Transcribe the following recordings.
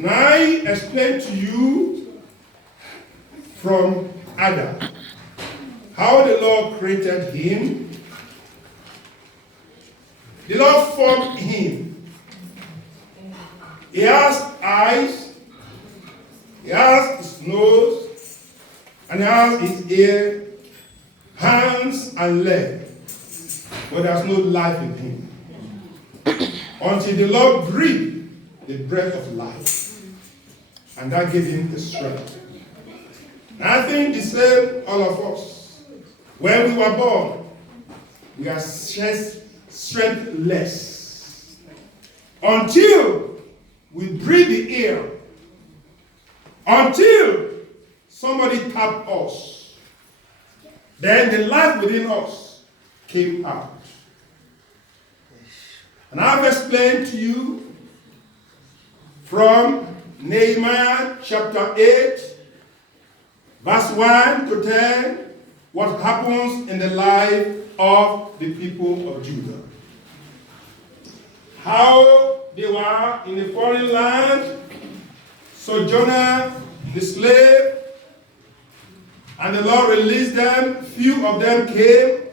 And I explained to you from Adam how the Lord created him. The Lord formed him. He has eyes, he has his nose, and he has his ear, hands and legs. But there's no life in him. Until the Lord breathed the breath of life. And that gave him the strength. And I think the same all of us. When we were born, we are strengthless. Until we breathe the air. Until somebody tapped us. Then the life within us came out. And I've explained to you from Nehemiah chapter 8, verse 1 to 10, what happens in the life of the people of Judah. How they were in a foreign land, sojourner, the slave, and the Lord released them. Few of them came.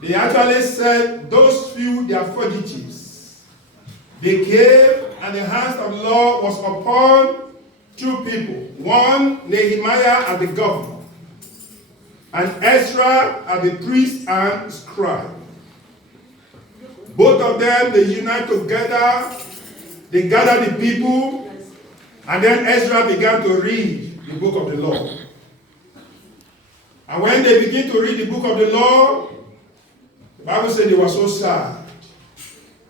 They actually said, those few, they are fugitives. They came, and the hands of the Lord was upon two people. One, Nehemiah as the governor, and Ezra as the priest and scribe. Both of them, they unite together. They gather the people, and then Ezra began to read the book of the law. And when they begin to read the book of the law, the Bible said they were so sad.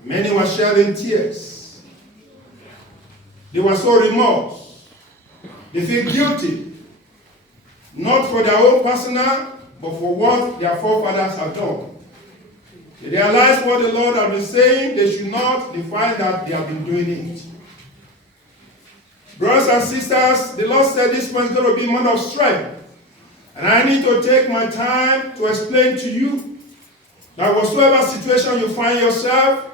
Many were shedding tears. They were so remorse. They feel guilty. Not for their own personal, but for what their forefathers had done. They realized what the Lord had been saying. They should not. They find that they have been doing it. Brothers and sisters, the Lord said this one is going to be a month of strength. And I need to take my time to explain to you that whatsoever situation you find yourself,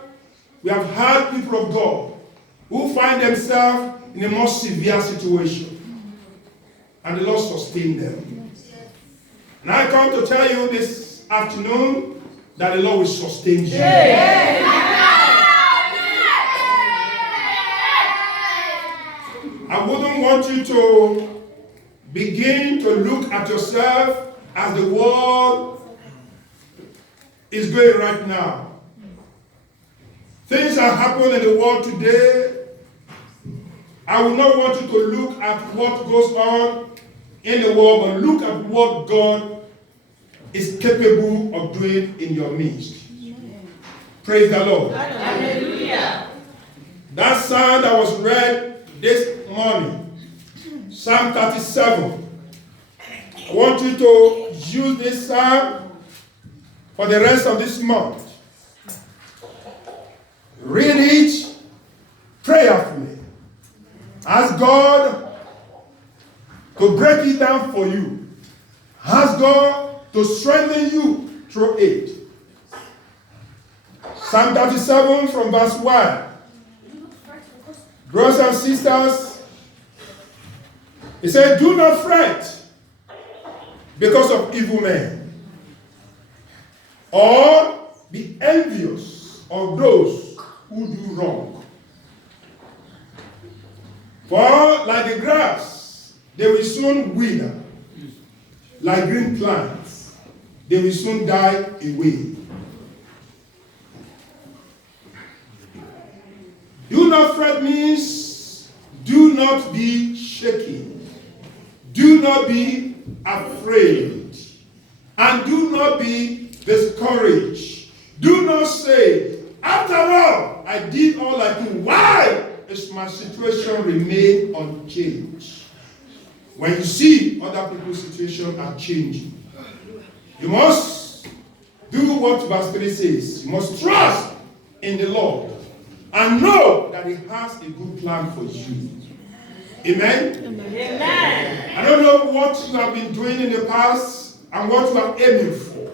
we have had people of God who find themselves in a more severe situation. And the Lord sustained them. And I come to tell you this afternoon that the Lord will sustain you. I wouldn't want you to begin to look at yourself as the world is going right now. Things are happening in the world today. I would not want you to look at what goes on in the world, but look at what God is capable of doing in your midst. Praise the Lord. Hallelujah. That psalm that was read this morning, Psalm 37. I want you to use this psalm for the rest of this month. Read it prayerfully. Ask God to break it down for you. Ask God to strengthen you through it. Psalm 37 from verse 1. Brothers and sisters, he said, do not fret because of evil men, or be envious of those who do wrong. For like the grass, they will soon wither. Like green plants, they will soon die away. Do not fret means do not be shaken. Do not be afraid. And do not be discouraged. Do not say, after all, I did all I could. Why is my situation remain unchanged? When you see other people's situation are changing, you must do what verse 3 says. You must trust in the Lord and know that He has a good plan for you. Amen? Amen. I don't know what you have been doing in the past and what you are aiming for.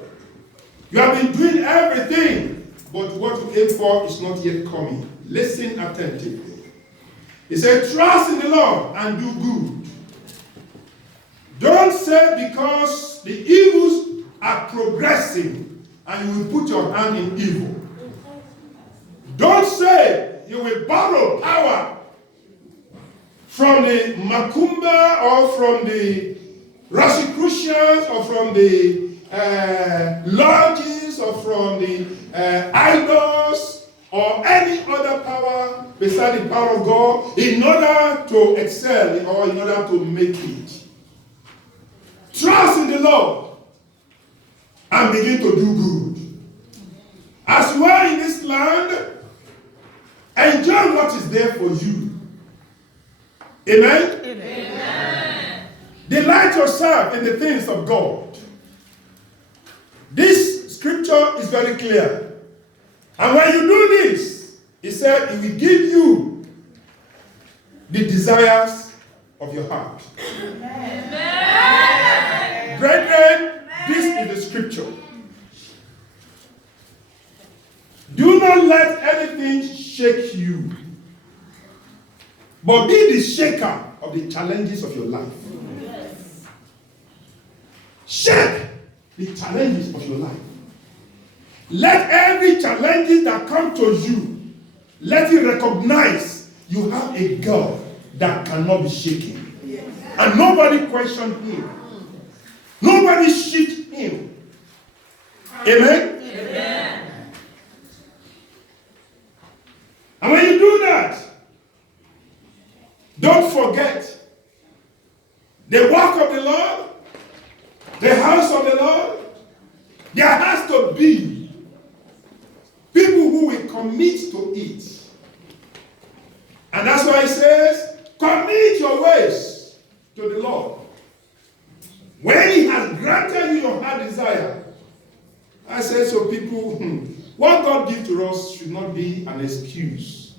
You have been doing everything, but what you aim for is not yet coming. Listen attentively. He said, trust in the Lord and do good. Don't say because the evils are progressing and you will put your hand in evil. Don't say you will borrow power from the Macumba or from the Rosicrucians or from the lodges or from the idols or any other power beside the power of God in order to excel or in order to make it. Trust in the Lord and begin to do good. As you are in this land, enjoy what is there for you. Amen? Amen. Delight yourself in the things of God. This scripture is very clear. And when you do this, he said he will give you the desires of your heart. Amen. Brethren, this is the scripture. Do not let anything shake you, but be the shaker of the challenges of your life. Yes. Shake the challenges of your life. Let every challenge that comes to you, let it recognize you have a God that cannot be shaken. Yes. And nobody questioned him. Nobody shift him. Amen? Amen. And when you do that, don't forget the work of the Lord, the house of the Lord. There has to be people who will commit to it. And that's why he says, commit your ways to the Lord. When he has granted you your heart desire, I say so people, what God gives to us should not be an excuse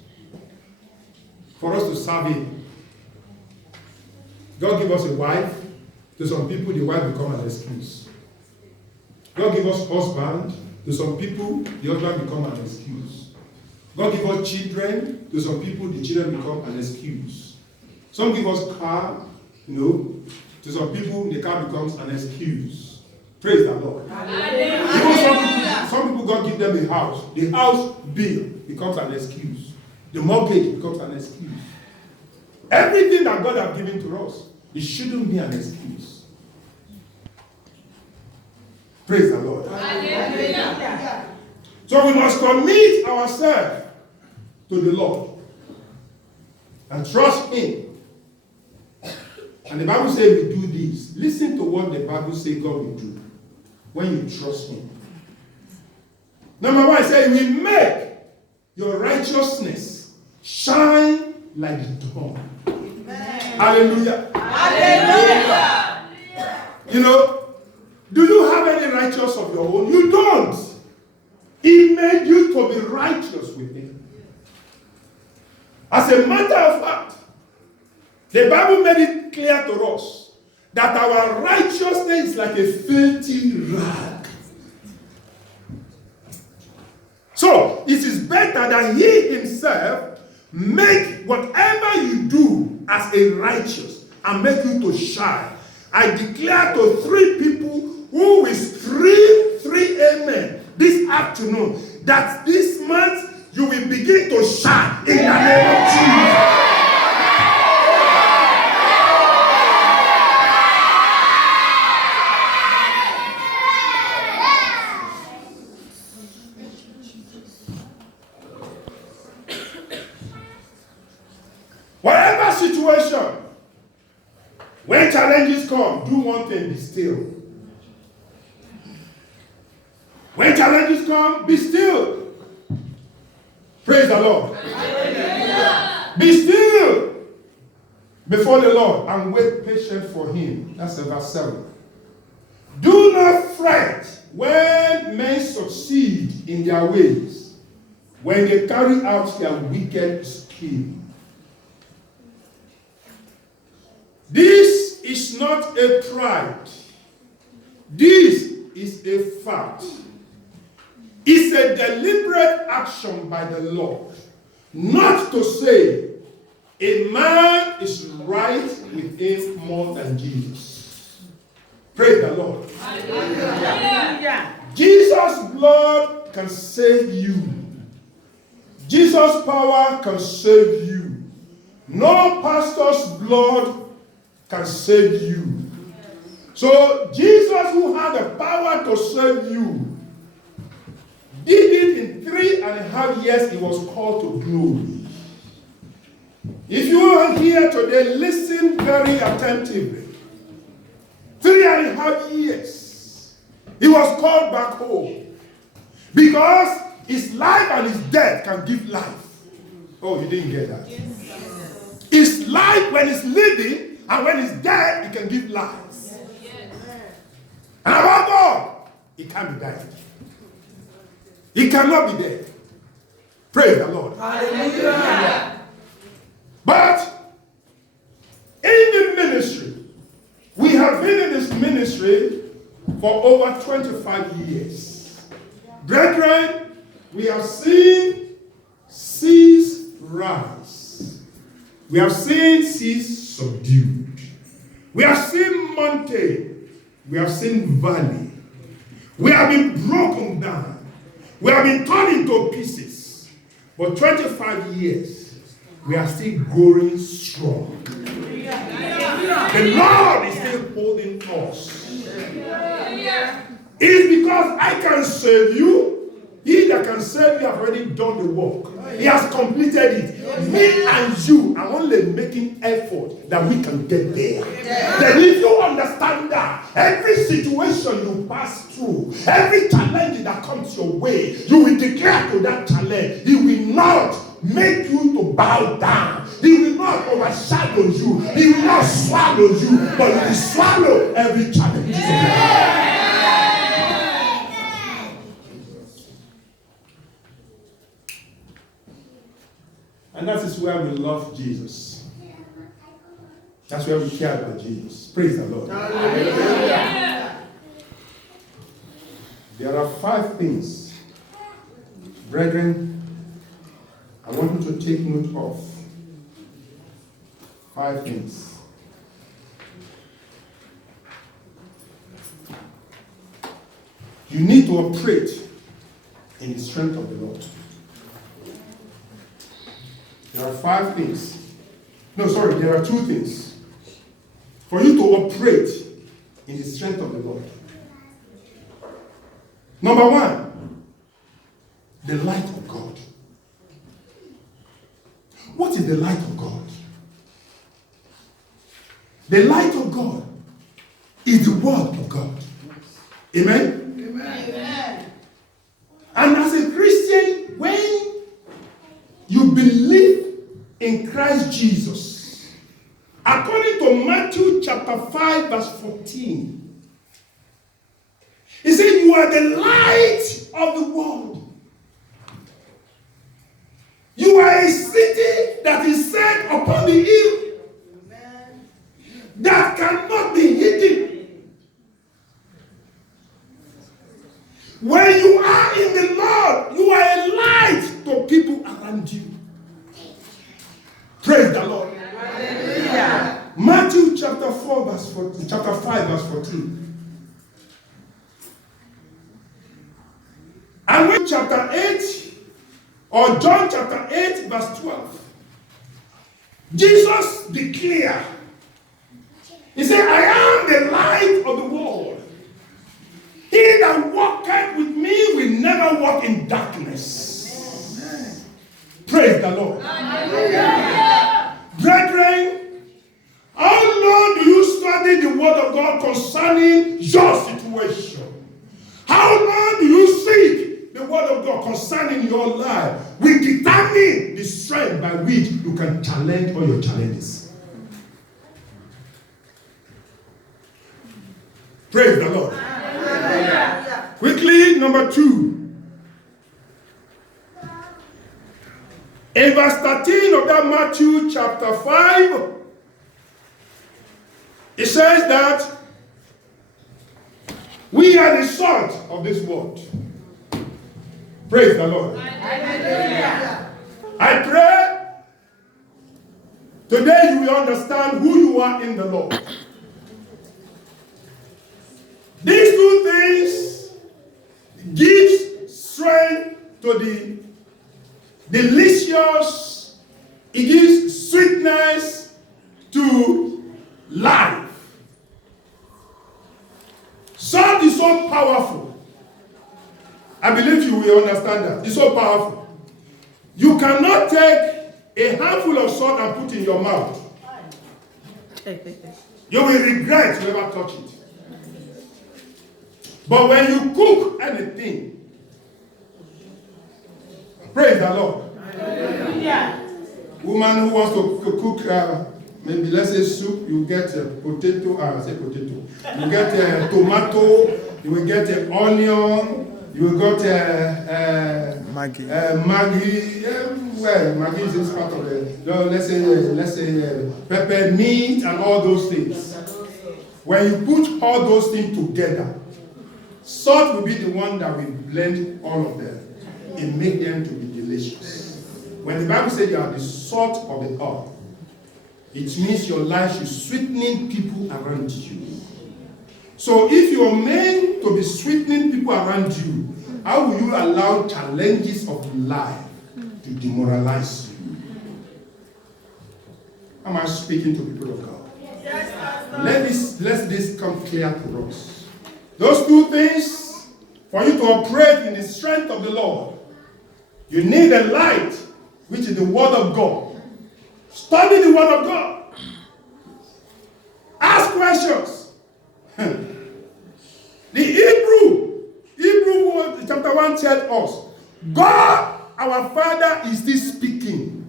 for us to serve him. God give us a wife. To some people, the wife become an excuse. God give us husband. To some people, the husband become an excuse. God give us children. To some people, the children become an excuse. Some give us car. To some people, the car becomes an excuse. Praise the Lord. Even some people, God give them a house. The house bill becomes an excuse. The mortgage becomes an excuse. Everything that God has given to us, it shouldn't be an excuse. Praise the Lord. Hallelujah. So we must commit ourselves to the Lord and trust him. And the Bible says we do this. Listen to what the Bible says God will do when you trust him. Number one, it says, we make your righteousness shine like the dawn. Hallelujah. Hallelujah. Do you have any righteousness of your own? You don't. He made you to be righteous with him. As a matter of fact, the Bible made it clear to us that our righteousness is like a filthy rag. So, it is better that he himself make whatever you do as a righteous and make you to shine. I declare to 3 people who will scream 3 amen this afternoon that this month you will begin to shine in the name of Jesus. Whatever situation, when challenges come, do one thing, be still. When challenges come, be still. Praise the Lord. Hallelujah. Be still before the Lord and wait patient for him. That's verse 7. Do not fret when men succeed in their ways, when they carry out their wicked scheme. This is not a pride. This is a fact. It's a deliberate action by the Lord, not to say a man is right with him more than Jesus. Praise the Lord. Hallelujah. Jesus' blood can save you. Jesus' power can save you. No pastor's blood can save you. So Jesus, who had the power to save you, did it in 3.5 years. He was called to glory. If you are here today, listen very attentively. 3.5 years. He was called back home. Because his life and his death can give life. Oh, you didn't get that. Yes. His life when he's living and when he's dead, he can give life. Yes. And about God, he can't be dead. He cannot be dead. Praise the Lord. Hallelujah. But in the ministry, we have been in this ministry for over 25 years. Brethren, we have seen seas rise. We have seen seas subdued. We have seen mountain. We have seen valley. We have been broken down. We have been torn into pieces. For 25 years, we are still growing strong. The Lord is still holding us. It is because I can save you. He that can save you have already done the work. He has completed it. Me and you are only making effort that we can get there. Then if you understand that, every situation you pass through, every challenge that comes your way, you will declare to that challenge, he will not make you to bow down. He will not overshadow you. He will not swallow you, but he will swallow every challenge. And that is where we love Jesus. That's where we care about Jesus. Praise the Lord. Hallelujah. There are 5 things, brethren, I want you to take note of. 5 things. You need to operate in the strength of the Lord. There are 5 things. There are 2 things. For you to operate in the strength of the Lord. Number 1, the light of God. What is the light of God? The light of God is the word of God. Amen? Amen. And as a Christian, when you believe in Christ Jesus, according to Matthew chapter 5 verse 14, he said, you are the light of the world. You are a city that is set upon the hill that cannot be hidden. When you are in the Lord, you are a light to people around you. Praise the Lord. Hallelujah. Matthew chapter 4 verse 14, chapter 5 verse 14. And when chapter 8 or John chapter 8 verse 12, Jesus declared, he said, I am the light of the world. He that walketh with me will never walk in darkness. Amen. Praise the Lord. Hallelujah. Brethren, how long do you study the word of God concerning your situation? How long do you seek the word of God concerning your life? Will determine the strength by which you can challenge all your challenges. Praise the Lord. Hallelujah. Quickly, number 2. In verse 13 of that Matthew chapter 5, it says that we are the salt of this world. Praise the Lord. Hallelujah. I pray Today you will understand who you are in the Lord. These two things give strength to the delicious, it gives sweetness to life. Salt is so powerful. I believe you will understand that. It's so powerful. You cannot take a handful of salt and put in your mouth. You will regret you ever touch it. But when you cook anything, praise the Lord. Hallelujah. Woman who wants to cook, maybe let's say soup, you get potato, you get tomato, you will get onion, you will get Maggi. Maggi is this part of it. Let's say peppermint and all those things. When you put all those things together, salt will be the one that will blend all of them and make them to be delicious. When the Bible says you are the salt of the earth, it means your life is sweetening people around you. So if you are meant to be sweetening people around you, how will you allow challenges of life to demoralize you? Am I speaking to people of God? Yes, let this come clear to us. Those two things, for you to operate in the strength of the Lord, you need a light, which is the Word of God. Study the Word of God. Ask questions. The Hebrew word, chapter 1 tells us, God, our Father, is still speaking.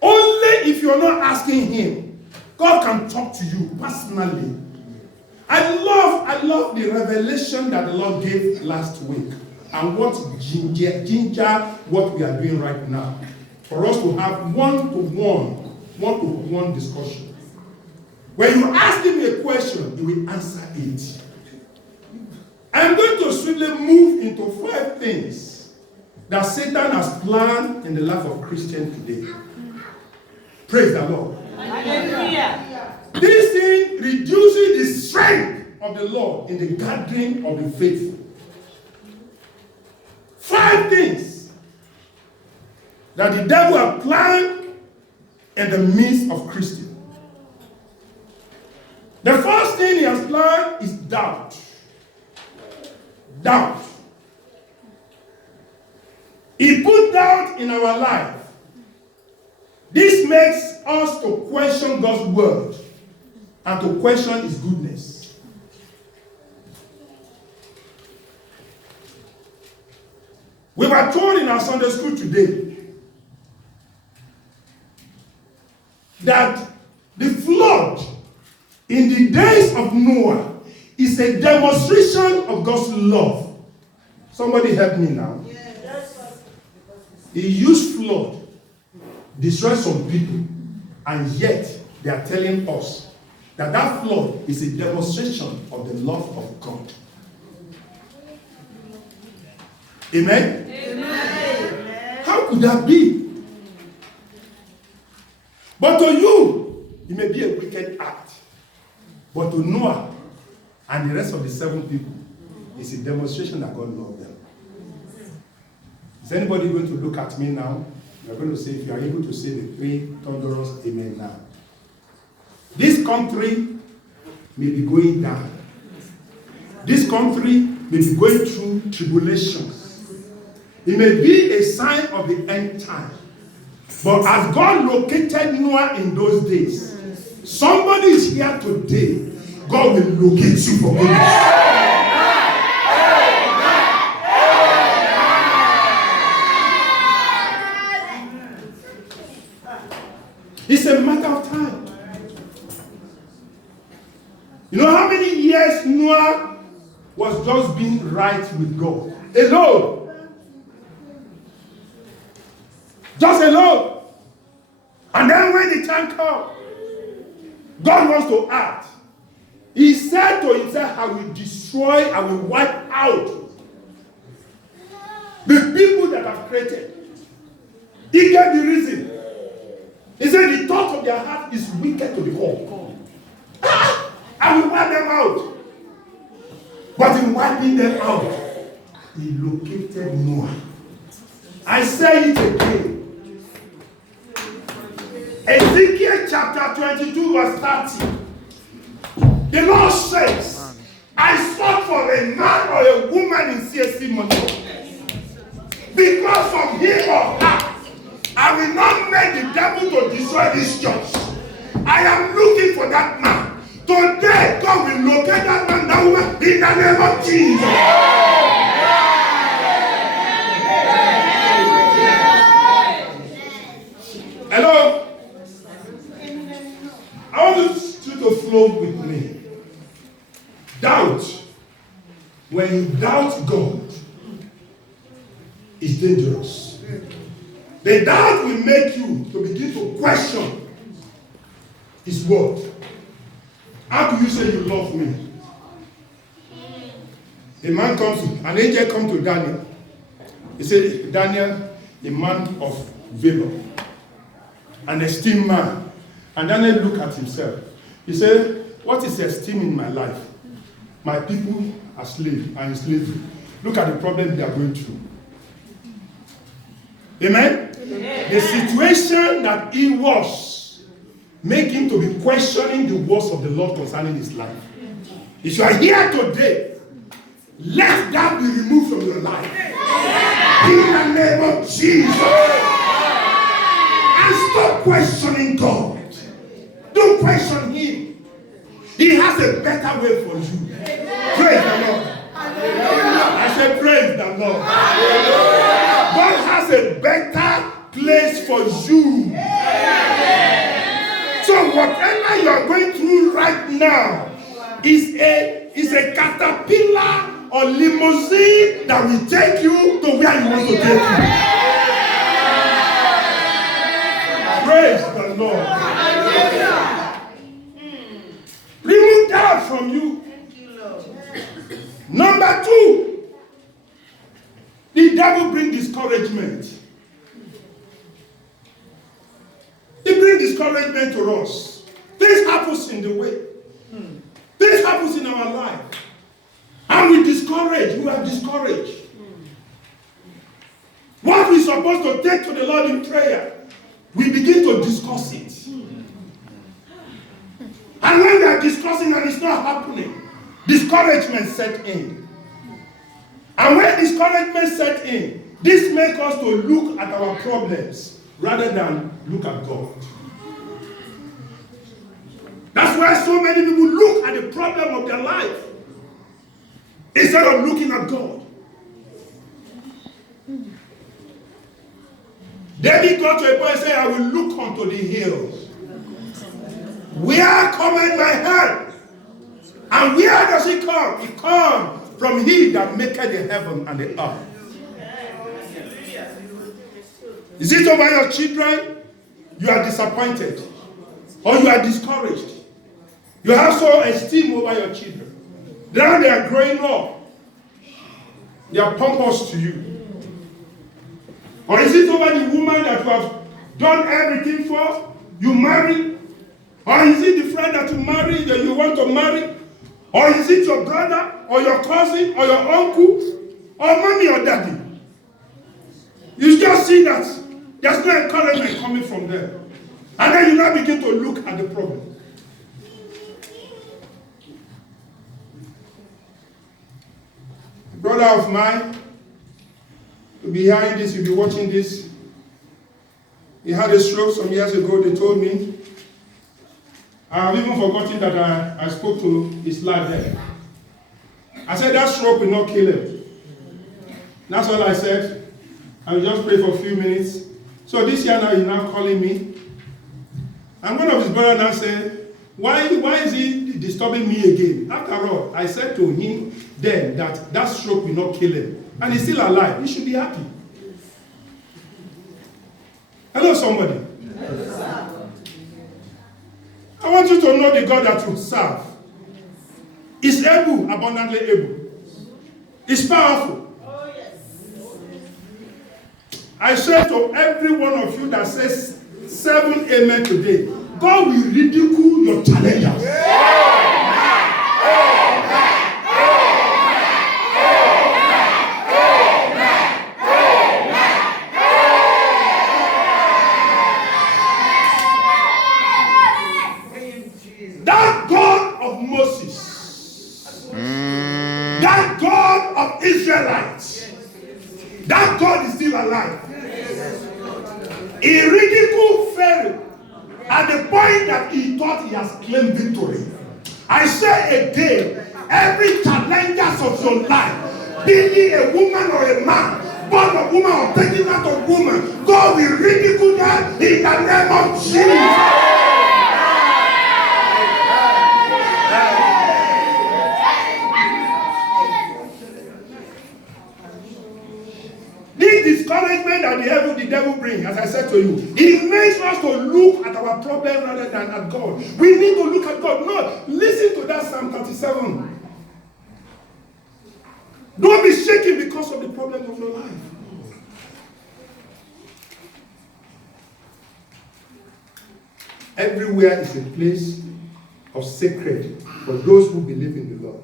Only if you're not asking Him, God can talk to you personally. I love the revelation that the Lord gave last week and what ginger what we are doing right now. For us to have one-to-one discussion. When you ask Him a question, He will answer it. I'm going to swiftly move into 5 things that Satan has planned in the life of Christians today. Praise the Lord. Hallelujah. This thing reduces the strength of the Lord in the gathering of the faithful. 5 things that the devil has planned in the midst of Christians. The first thing he has planned is doubt. Doubt. He put doubt in our life. This makes us to question God's word and to question His goodness. We were told in our Sunday school today that the flood in the days of Noah is a demonstration of God's love. Somebody help me now. Yes. He used flood, destroyed some people, and yet they are telling us that that flood is a demonstration of the love of God. Amen? Amen. How could that be? But to you, it may be a wicked act. But to Noah and the rest of the 7 people, it's a demonstration that God loved them. Is anybody going to look at me now? You're going to say, if you are able to say the 3 thunderous amen now. This country may be going down. This country may be going through tribulations. It may be a sign of the end time. But as God located Noah in those days, somebody is here today. God will locate you for good. It's a matter of time. You know how many years Noah was just being right with God? Alone. Just alone. And then when the time comes, God wants to act. He said to himself, I will destroy, I will wipe out the people that I've created. He gave the reason. He said the thought of their heart is wicked to the core. I will wipe them out. But in wiping them out, he located Noah. I say it again. Ezekiel chapter 22 verse 30. The Lord says, I sought for a man or a woman in CSC Monday. Because of him or her, I will not make the devil to destroy this church. I am looking for that man. Today, God will locate that man, that woman, in the name of Jesus. Hello? I want you to flow with me. Doubt. When you doubt God, is dangerous. The doubt will make you to begin to question his word. How do you say you love me? An angel comes to Daniel. He said, Daniel, a man of valor, an esteemed man. And Daniel looked at himself. He said, what is esteem in my life? My people are slaves, are in slavery. Look at the problem they are going through. Amen? Amen? The situation that he was make him to be questioning the words of the Lord concerning his life. If you are here today, let that be removed from your life. In the name of Jesus. And stop questioning God. Don't question him. He has a better way for you. Praise the Lord. I said praise the Lord. God has a better place for you. So whatever you are going through right now is a caterpillar or limousine that will take you to where you want to take you. Praise the Lord. Remove doubt from you. Number 2, the devil brings discouragement. He brings discouragement to us. Things happens in the way. Things happens in our life. And we discourage. We are discouraged. What we're supposed to take to the Lord in prayer, we begin to discuss it. And when we are discussing and it's not happening, discouragement set in. And when discouragement set in, this makes us to look at our problems rather than look at God. That's why so many people look at the problem of their life instead of looking at God. David got to a point and said, I will look unto the hills. Where cometh my help? And where does it come? It comes from he that maketh the heaven and the earth. Is it over your children? You are disappointed. Or you are discouraged. You have so esteem over your children. Now they are growing up. They are pompous to you. Or is it over the woman that you have done everything for? You marry? Or is it the friend that you marry that you want to marry? Or is it your brother, or your cousin, or your uncle, or mommy or daddy? You just see that there's no encouragement coming from them. And then you now begin to look at the problem. A brother of mine, you'll be hearing this, you'll be watching this. He had a stroke some years ago, they told me. I've even forgotten that I spoke to his life there. I said that stroke will not kill him. That's all I said. I will just pray for a few minutes. So this year now he's now calling me. And one of his brothers now said, why is he disturbing me again? After all, I said to him then that stroke will not kill him. And he's still alive. He should be happy. Hello, somebody. Yes, I want you to know the God that you serve is able, abundantly able. Is powerful. Oh, yes. I say to every one of you that says 7 amen today. God will ridicule your challengers. That God of Moses, that God of Israelites, that God is still alive. He ridiculed Pharaoh at the point that he thought he has claimed victory. I say again, every challenges of your life, be it a woman or a man, born of woman or taken out of woman, God will ridicule them in the name of Jesus. This discouragement that the devil brings, as I said to you, it makes us to look at our problem rather than at God. We need to look at God. No, listen to that Psalm 37. Don't be shaken because of the problem of your life. Everywhere is a place of sacred for those who believe in the Lord.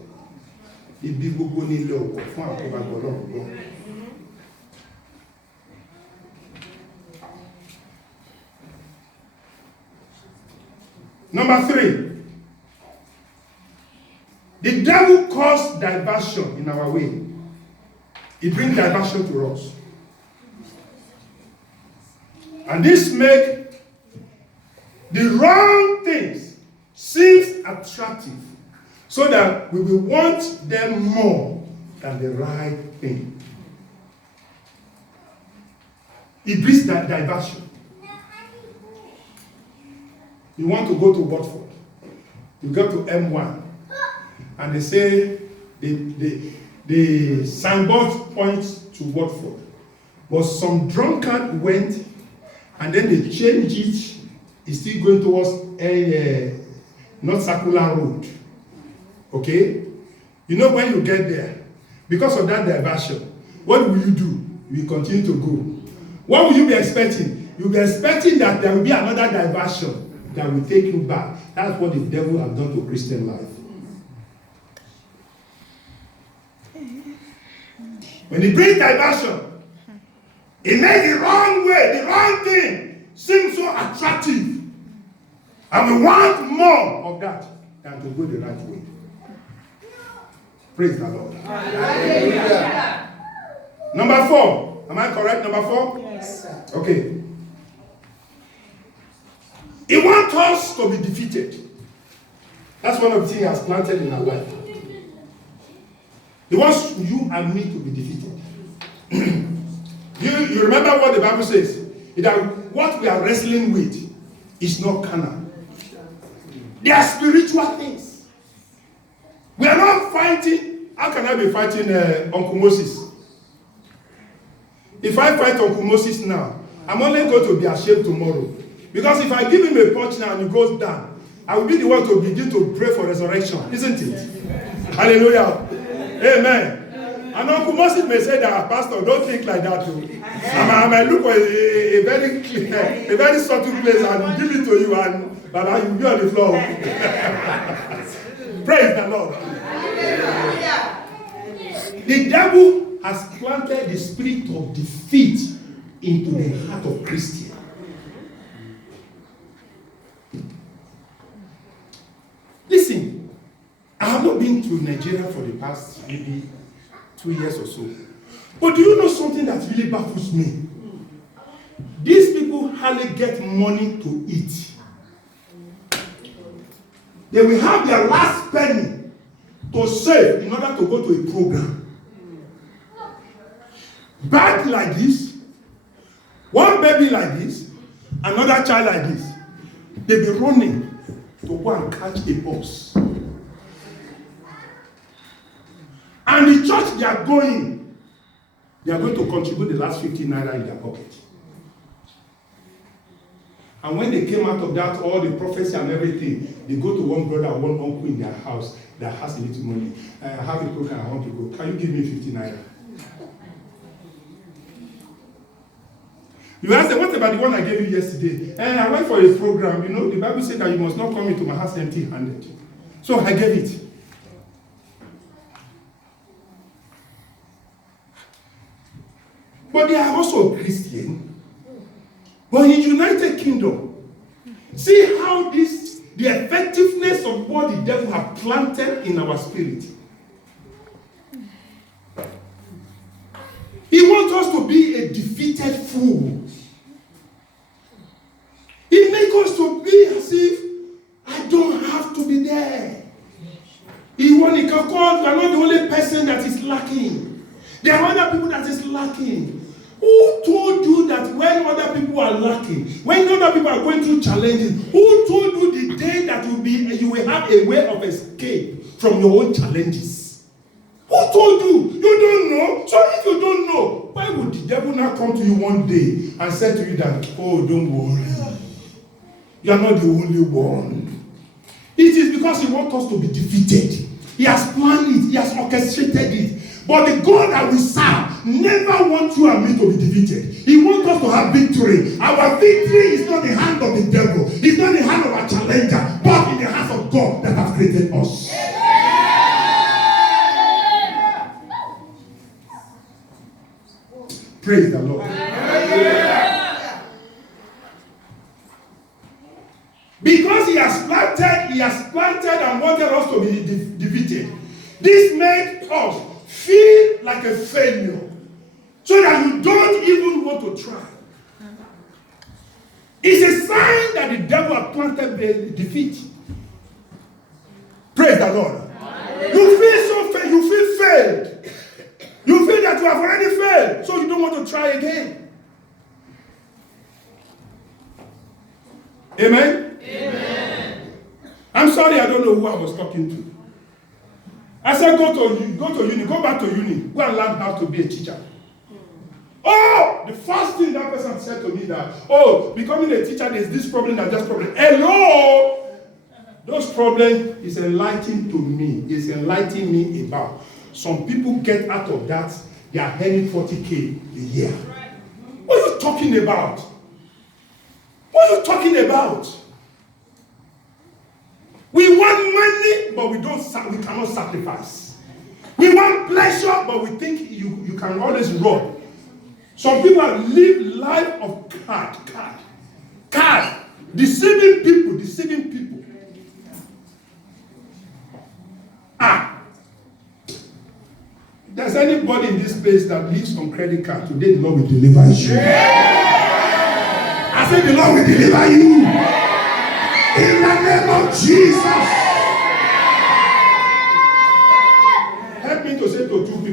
Ibi gbogbo ni ilé ọkọ̀ fún àkóbá Ọlọ́run. Number 3, the devil causes diversion in our way. He brings diversion to us. And this makes the wrong things seem attractive so that we will want them more than the right thing. It brings that diversion. You want to go to Watford. You go to M1. And they say the signboard points to Watford. But some drunkard went and then they changed it. It's still going towards a not circular road. Okay? You know when you get there, because of that diversion, what will you do? You will continue to go. What will you be expecting? You'll be expecting that there will be another diversion that will take you back. That's what the devil has done to Christian life. When he brings diversion, he makes the wrong way, the wrong thing seem so attractive. And we want more of that than to go the right way. Praise the Lord. Hallelujah. Number 4. Am I correct? Number 4? Yes, sir. Okay. He wants us to be defeated. That's one of the things he has planted in our life. He wants you and me to be defeated. You remember what the Bible says? That what we are wrestling with is not carnal. They are spiritual things. We are not fighting. How can I be fighting Uncle Moses? If I fight Uncle Moses now, I'm only going to be ashamed tomorrow. Because if I give him a punch now and he goes down, I will be the one to begin to pray for resurrection, isn't it? Hallelujah. Amen. And Uncle Moses may say that, Pastor, don't think like that too. I might look for a very clear, a very subtle place and give it to you, and Baba, you'll be on the floor. Praise the Lord. The devil has planted the spirit of defeat into the heart of Christians. Listen, I have not been to Nigeria for the past maybe 2 years or so. But do you know something that really baffles me? These people hardly get money to eat. They will have their last penny to save in order to go to a program. Bag like this, one baby like this, another child like this. They be running to go and catch a bus. And the church they are going to contribute the last 50 naira in their pocket. And when they came out of that, all the prophecy and everything, they go to one brother or one uncle in their house that has a little money. I have a program, I want to go. Can you give me 50 naira? You ask them, what about the one I gave you yesterday? And I went for a program. You know, the Bible said that you must not come into my house empty-handed. So I gave it. But they are also Christian. But in United Kingdom, see how the effectiveness of what the devil has planted in our spirit. He wants us to be a defeated fool. He makes us to be as if I don't have to be there. He can call, you are not the only person that is lacking. There are other people that is lacking. Who told you that when other people are lacking, when other people are going through challenges, who told you the day that you will have a way of escape from your own challenges? Who told you? You don't know. So if you don't know, why would the devil now come to you one day and say to you that, oh, don't worry, you are not the only one? It is because he wants us to be defeated. He has planned it. He has orchestrated it. But the God that we serve never wants you and me to be defeated. He wants us to have victory. Our victory is not in the hand of the devil. It's not in the hand of our challenger, but in the hands of God that has created us. Praise the Lord. Because he has planted and wanted us to be defeated. This made us feel like a failure, so that you don't even want to try. It's a sign that the devil has planted the defeat. Praise the Lord. You feel so you feel failed. You feel that you have already failed, so you don't want to try again. Amen? Amen. I'm sorry, I don't know who I was talking to. I said, go to uni, go back to uni, go and learn how to be a teacher. Oh, the first thing that person said to me that, oh, becoming a teacher, there's this problem and that problem. Hello! Those problems is enlightening to me. It's enlightening me about. Some people get out of that, they are earning 40K a year. What are you talking about? What are you talking about? We want money, but we cannot sacrifice. We want pleasure, but we think you can always run. Some people live life of card, deceiving people. If there's anybody in this place that lives on credit card, today the Lord will deliver you. I said the Lord will deliver you.